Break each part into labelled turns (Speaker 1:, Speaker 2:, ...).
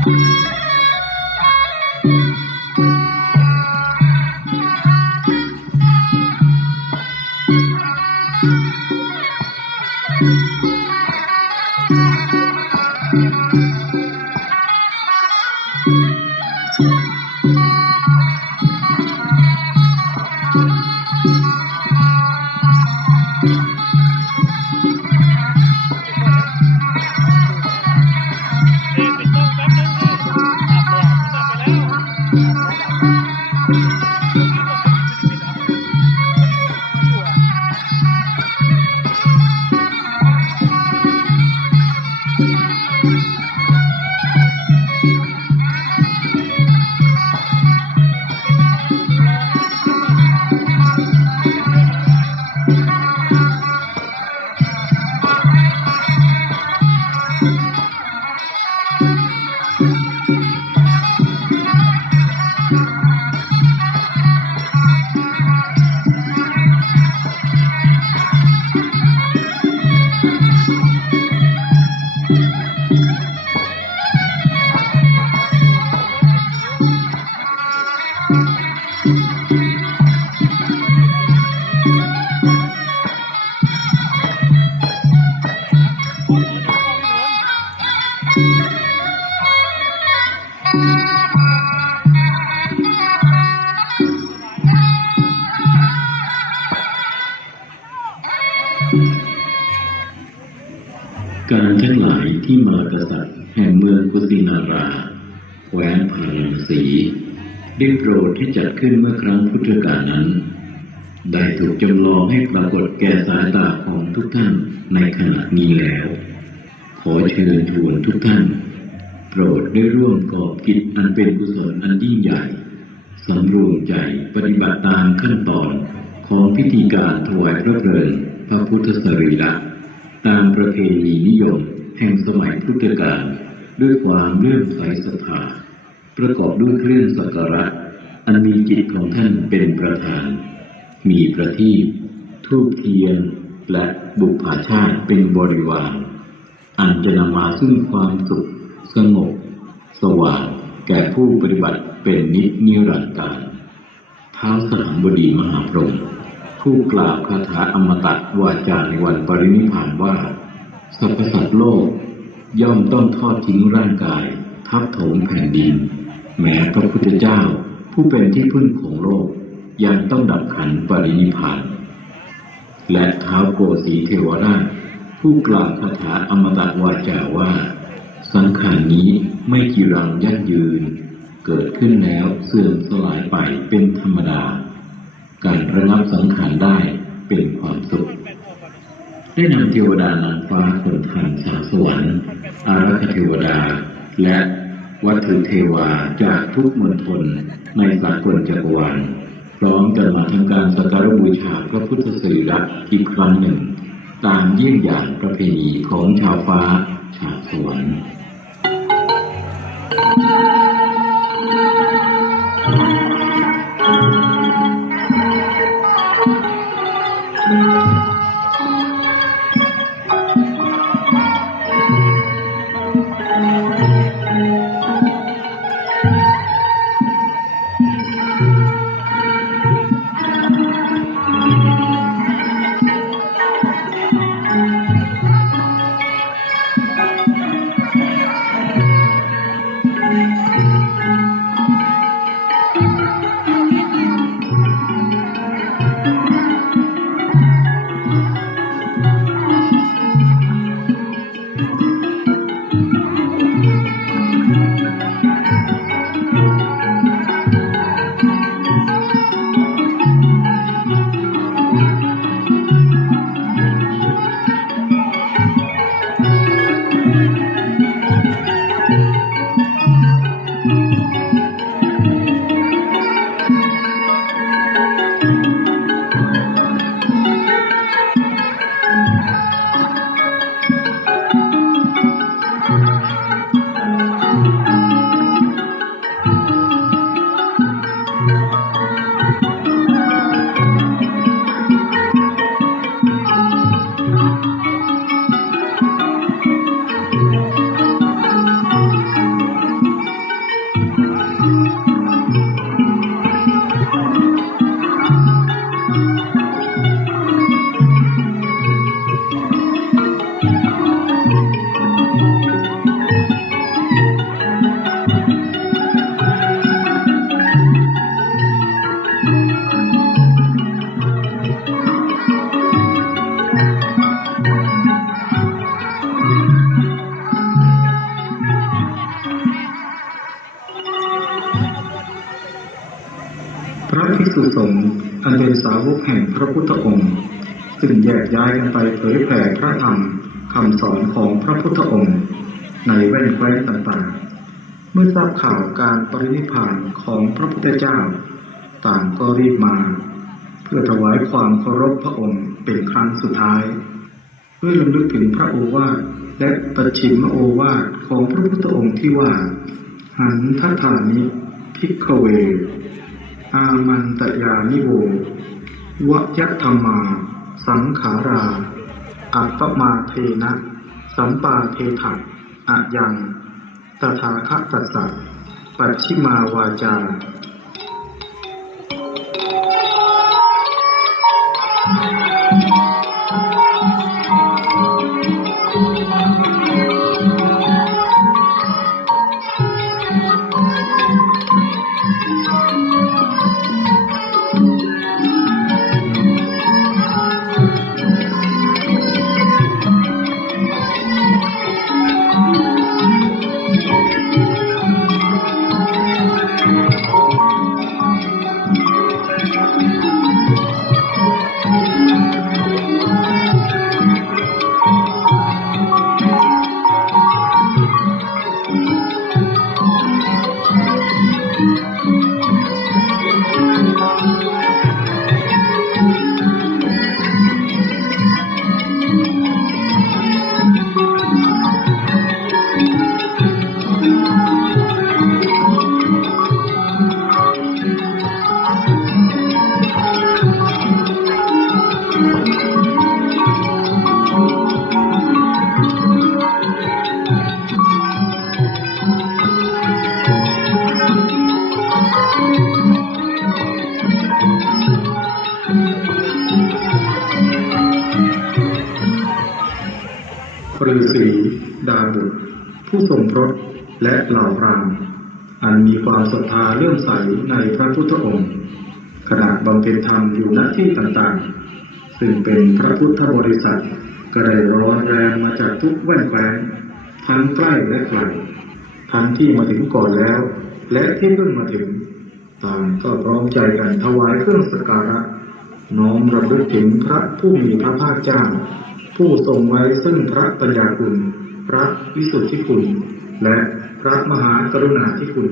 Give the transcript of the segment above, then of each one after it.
Speaker 1: เกา
Speaker 2: รทั้งหลายที่มากษัตริย์แห่งเมืองกุสินาราแคว้นพาราณสีได้โปรดที่จัดขึ้นเมื่อครั้งพุทธกาลนั้น ได้ถูกจำลองให้ปรากฏแก่สายตาของทุกท่านในขณะนี้แล้ว ขอเชิญชวนทุกท่าน โปรดได้ร่วมกอบกิจอันเป็นกุศลอันยิ่งใหญ่สำรวมใจปฏิบัติตามขั้นตอนของพิธีการถวายพระเพลิงพระพุทธสรีระ ตามประเพณีนิยมแห่งสมัยพุทธกาลด้วยความเลื่อมใสศรัทธาประกอบด้วยเครื่องสักการะอันมีจิตของท่านเป็นประธาน มีประทีปทูบเทียน และบุพภาชาติเป็นบริวารอันจะนำมาซึ่งความสุข สงบ สว่างแก่ผู้ปฏิบัติเป็นนิจนิรันดร์การท้าวสนามบดีมหาพรหม ผู้กล่าวคาถาอมตะวาจาในวันปรินิพานว่าสรรพสัตว์โลก ย่อมต้องทอดทิ้งร่างกาย ทับถมแผ่นดิน แม้พระพุทธเจ้า ผู้เป็นที่พึ่งของโลก ยังต้องดับขันปรินิพพาน และท้าวโกสีเทวราช ผู้กล่าวคาถาอมตะวาจาว่า สังขารนี้ไม่กีรังยั่งยืน เกิดขึ้นแล้วเสื่อมสลายไปเป็นธรรมดา การระงับสังขารได้เป็นความสุข ได้นำเทวดานางฟ้าคนทันสาวสวรรค์ อารักขเทวดา และวัตถุเทวาจากทุกมณฑลในสากลจักรวาลพร้อมกันมาทำการสักการบูชาพระพุทธสรีระอีกครั้งหนึ่ง ตามเยี่ยงอย่างประเพณีของชาวฟ้าชาวสวรรค์
Speaker 3: ษุสงฆ์อันเป็นสาวกแห่งพระพุทธองค์ซึ่งแยกย้ายกันไปเผยแผ่พระธรรมคำสอนของพระพุทธองค์ ในแว่นแคว้นต่างๆ เมื่อทราบข่าวการปรินิพพานของพระพุทธเจ้า ต่างก็รีบมา เพื่อถวายความเคารพพระองค์เป็นครั้งสุดท้ายเพื่อลำลึกถึงพระโอวาทและปัจฉิมโอวาทของพระพุทธองค์ที่ว่า หันทัธานิพิกขเว อามันตยานิโววยะธรรมา สังขารา อัปปมาเทนะ สัมปาเทถักอะยัง ตถาคตัสสะปัจฉิมาวาจา ฤาษีดาบุตร ผู้ทรงพรตและเหล่าพรามอันมีความศรัทธาเลื่อมใสในพระพุทธองค์ ขณะบำเพ็ญธรรมอยู่ณที่ต่างๆ ซึ่งเป็นพระพุทธบริษัทก็ได้ร้อนแรงมาจากทุกแว่นแคว้นทั้งใกล้และไกลทั้งที่มาถึงก่อนแล้ว และที่เพิ่งมาถึง ต่างก็พร้อมใจกันถวายเครื่องสักการะ น้อมรำลึกถึงพระผู้มีพระภาคเจ้า ผู้ทรงไว้ซึ่งพระปัญญาคุณ พระวิสุทธิคุณ และพระมหากรุณาธิคุณ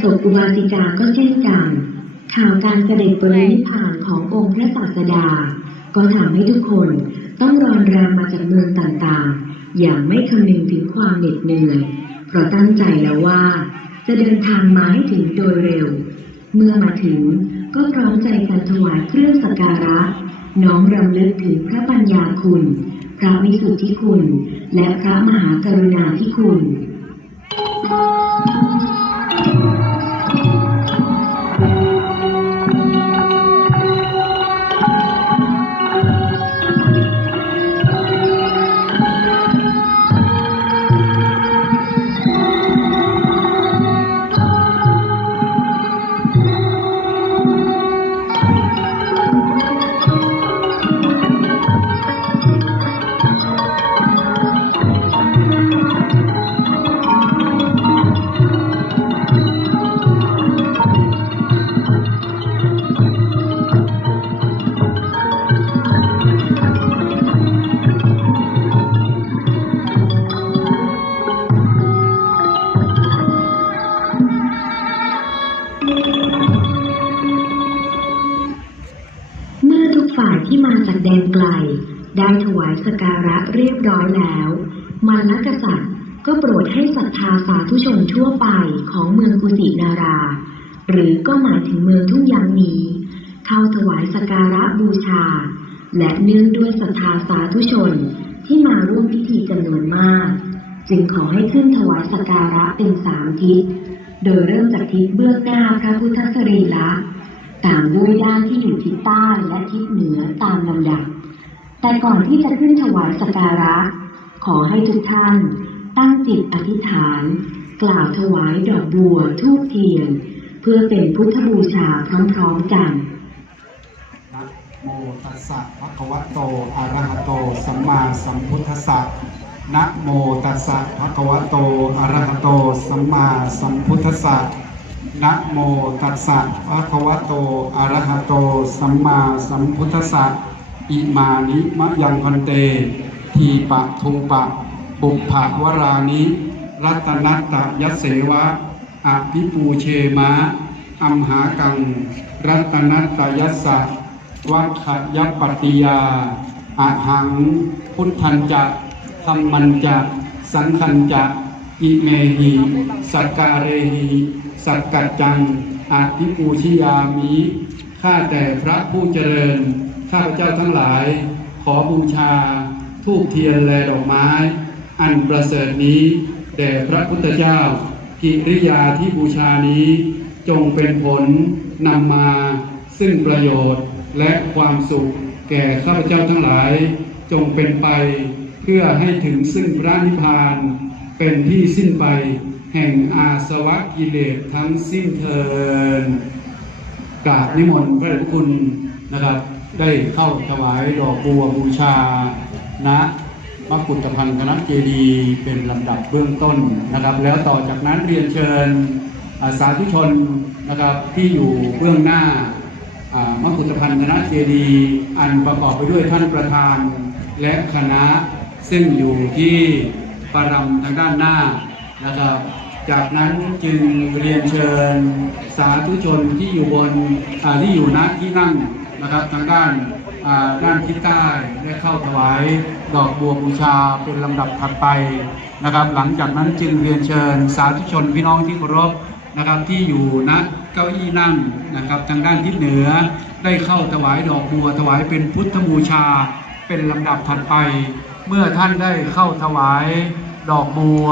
Speaker 4: ส่วนอุบาสกอุบาสิกาก็เช่นกัน ข่าวการเสด็จปรินิพพานขององค์พระศาสดา ก็ทำให้ทุกคนต้องรอนแรมมาจากเมืองต่างๆ อย่างไม่คำนึงถึงความเหน็ดเหนื่อย เพราะตั้งใจแล้วว่า จะเดินทางมาให้ถึงโดยเร็ว เมื่อมาถึงก็พร้อมใจกันถวายเครื่องสักการะ น้อมรำลึกถึงพระปัญญาคุณ พระวิสุทธิคุณ และพระมหากรุณาธิคุณทายสการะเรียบร้อยแล้ว มันลกษัตริย์ก็โปรดให้ศรัทธาสาธุชนทั่วไปของเมืองกุสินารา หรือก็หมายถึงเมืองทุ่งยางนี้ เข้าถวายสการะบูชา และเนื่องด้วยศรัทธาสาธุชนที่มาร่วมพิธีจำนวนมาก จึงขอให้ขึ้นถวายสการะเป็นสามทิศ โดยเริ่มจากทิศเบื้องหน้าพระพุทธสรีระตามด้วยด้านที่อยู่ทิศใต้และทิศเหนือตามลำดับ แต่ก่อนที่จะขึ้นถวายสกการะ ขอให้ทุกท่านตั้งจิตอธิษฐาน กล่าวถวายดอกบัวทูบเทียน เพื่อเป็นพุทธบูชาพร้อมๆกัน
Speaker 5: นะโมตัสสะภะคะวะโต อะระหะโต สัมมาสัมพุทธัสสะ นะโมตัสสะภะคะวะโต อะระหะโต สัมมาสัมพุทธัสสะ นะโมตัสสะภะคะวะโต อะระหะโต สัมมาสัมพุทธัสสะ อิมานิมะยังพันเต ทีปะทุปะบุพภวรานิรัตนัตตยเสวะอภิปูเชมะอัมหากัง รัตนัตตยัสสะวัฏขยปฏิยาอะหัง พุทธันจะธรรมันจะสังคันจะอิเมหิสักการเรหิสักกัจจังอาทิปูชิยามิ ข้าแต่พระผู้เจริญ ข้าพเจ้าทั้งหลาย ขอบูชาทูบเทียนและดอกไม้ อันประเสริฐนี้แด่พระพุทธเจ้า กิริยาที่บูชานี้จงเป็นผลนำมา ซึ่งประโยชน์และความสุข แก่ข้าพเจ้าทั้งหลาย จงเป็นไป เพื่อให้ถึงซึ่งพระนิพพาน เป็นที่สิ้นไป แห่งอาสวะกิเลสทั้งสิ้นเทินกราบนิมนต์พระเดชพระคุณนะครับ ได้เข้าถวายดอกบัวบูชา ณมกุฏพันธ์คณะเจดีเป็นลำดับเบื้องต้นนะครับ แล้วต่อจากนั้นเรียนเชิญาสาธุชนนะครับที่อยู่เบื้องหน้ามกุฏพันธ์คณะเจดีอันประกอบไปด้วยท่านประธาน และคณะซึ่งอยู่ที่ปารำทางด้านหน้านะครับจากนั้นจึงเรียนเชิญสาธุชนที่อยู่บนที่อยู่ณที่นั่ง นะครับทางด้านด้านทิศใต้ได้เข้าถวายดอกบัวบูชาเป็นลำดับถัดไปนะครับ หลังจากนั้นจึงเรียนเชิญสาธุชนพี่น้องที่เคารพนะครับที่อยู่ณเก้าอี้นั่งนะครับ ทางด้านทิศเหนือได้เข้าถวายดอกบัวถวายเป็นพุทธบูชา เป็นลำดับถัดไป เมื่อท่านได้เข้าถวายดอกบัว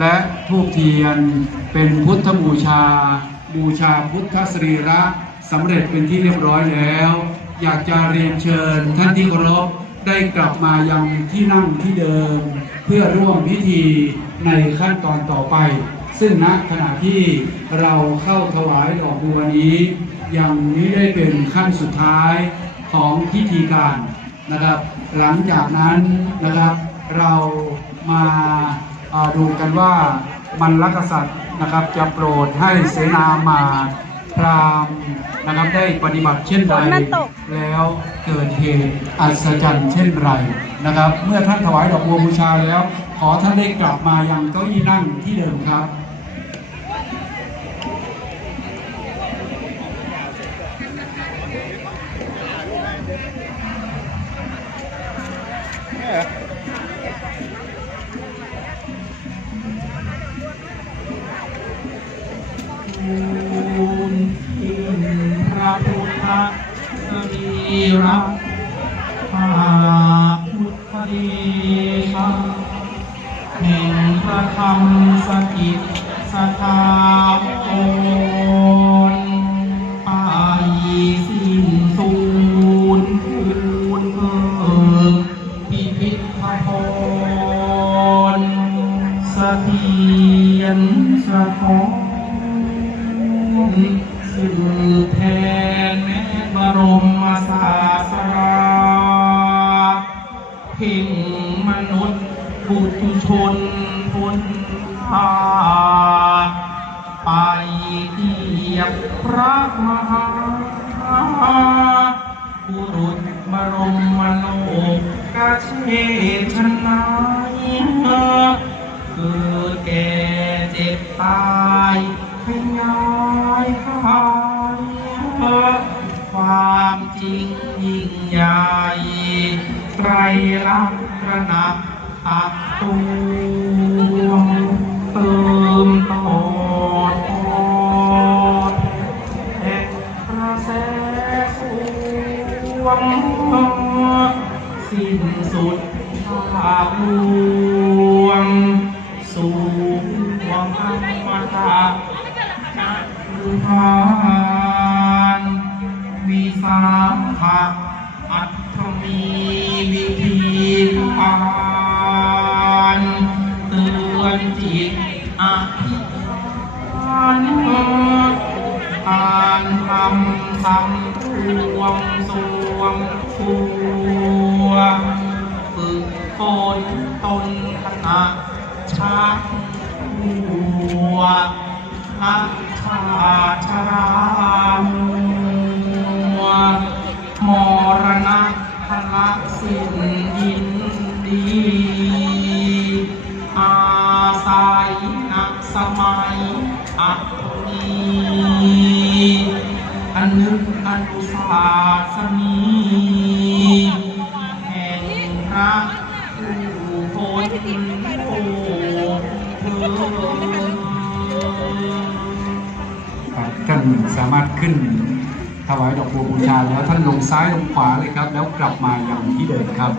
Speaker 5: และทูบเทียนเป็นพุทธบูชา บูชาพุทธสรีระ สำเร็จเป็นที่เรียบร้อยแล้ว อยากจะเรียนเชิญท่านที่เคารพได้กลับมายังที่นั่งที่เดิม เพื่อร่วมพิธีในขั้นตอนต่อไป ซึ่งณขณะที่เราเข้าถวายดอกบัวนี้ ยังไม่ได้เป็นขั้นสุดท้ายของพิธีการนะครับ หลังจากนั้นนะครับเรามาเอ่อดูกันว่ามันลกษัตริย์นะครับจะโปรดให้เสนามา พราหมณ์นะครับได้ปฏิบัติเช่นใด
Speaker 1: น
Speaker 5: แล้วเกิดเหตุอัศจรรย์เช่นไรนะครับ เมื่อท่านถวายดอกบัวบูชาแล้ว ขอท่านได้กลับมายังเก้าอี้นั่งที่เดิมครับ
Speaker 6: คุณ รีระพระพุทธเดชะแห่งพระธรรมสถิตสถาวรไปสิ้นสูญคูณเพิ่มพิพิธภัณฑ์เสถียรสะท้อน จริงยิ่งใหญ่ไตรลักษณ์ระนับตักตวงเติมตอดแห่งกระแสสวงสิ้นสุดภาพลวงสู่วงธรรมดาจักรพานวิ สาขะอัตถมีวิธีปานเตือนจิตอธิษฐานการทำสำรวมสวงตัวฝึกฝนตนขณะชักหัวนักชาชรา มรณะพละสิ้นยินดีอาศัยนักสมัยอัตมีอนึกอนุสาสนีแห่งพระผู้พ้นโอ้เธอ
Speaker 5: ครับท่านสามารถขึ้น ถวายดอกบัวบูชาแล้วท่านลงซ้ายลงขวาเลยครับ แล้วกลับมาอย่างที่เดิมครับ